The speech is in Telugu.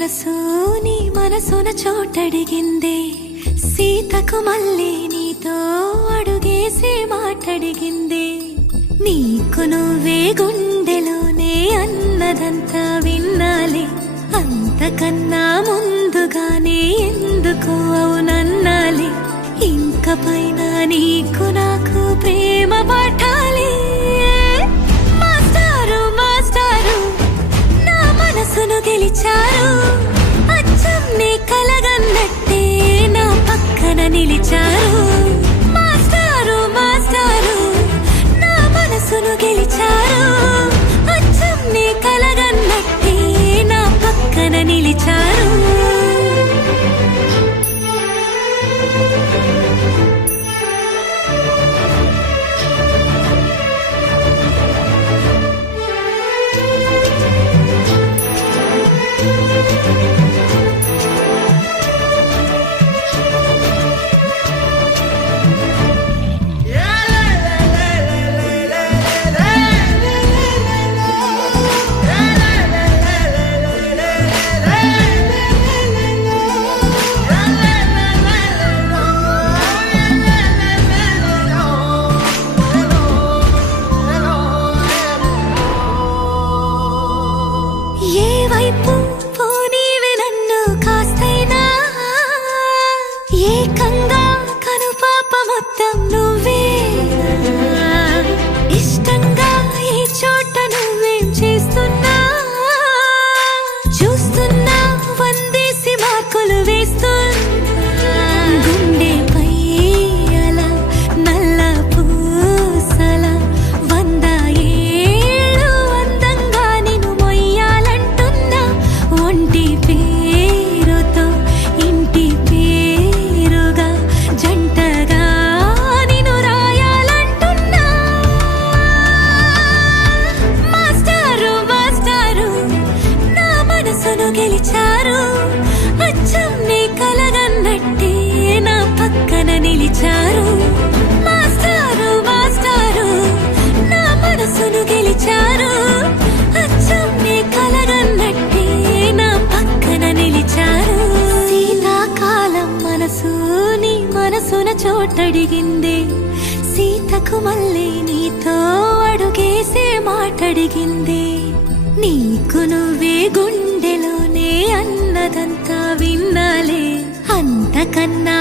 మనసు నీ మనసున చోటడిగిందే, సీతకు మళ్ళీ నీతో అడుగేసి మాటడిగిందే. నీకు నువ్వే గుండెలోనే అన్నదంతా విన్నాలే, అంతకన్నా ముందుగానే ఎందుకు అవునన్నాలే. ఇంక పైన నీకు నాకు ప్రేమ పాఠాలే. మాస్టారు మాస్టారు నా మనసును గెలిచారు, అచ్చం నీ కలగన్నట్టే నా పక్కన నిలిచారు. మాస్టారు మాస్టారు నా మనసును గెలిచారు, అచ్చం నీ కలగన్నట్టే నా పక్కన నిలిచారు. పోనీవి నన్ను కాస్తైనా, ఏకంగా కనుపాప మొత్తం నువ్వే. ఇష్టంగా ఈ చోట నువ్వేం చేస్తున్నా, చూస్తున్నా వందేసి మార్కులు వేస్తున్నా. గుండెపై అలా నల్ల పూసల 100 ఏళ్ళు అందంగా నిన్ను మొయ్యాలంటున్నా. ఒంటి పేరుతో ఇంటి పేరుగా జంటగా నిన్ను రాయాలంటున్నా. మాస్టారు మాస్టారు నా మనసును గెలిచారు, అచ్చం నీ కలగన్నట్టే నా పక్కన నిలిచారు. మాస్టారు మాస్టారు నా మనసును గెలిచారు, అచ్చం నీ కలగన్నట్టే నా పక్కన నిలిచారు. శీతాకాలం మనసు నీ మనసున చోటడిగిందే, సీతకు మళ్ళీ నీతో అడుగేసే మాటడిగిందే. నీకు నువ్వే గుండెలోనే అన్నదంతా విన్నాలే, అంతకన్నా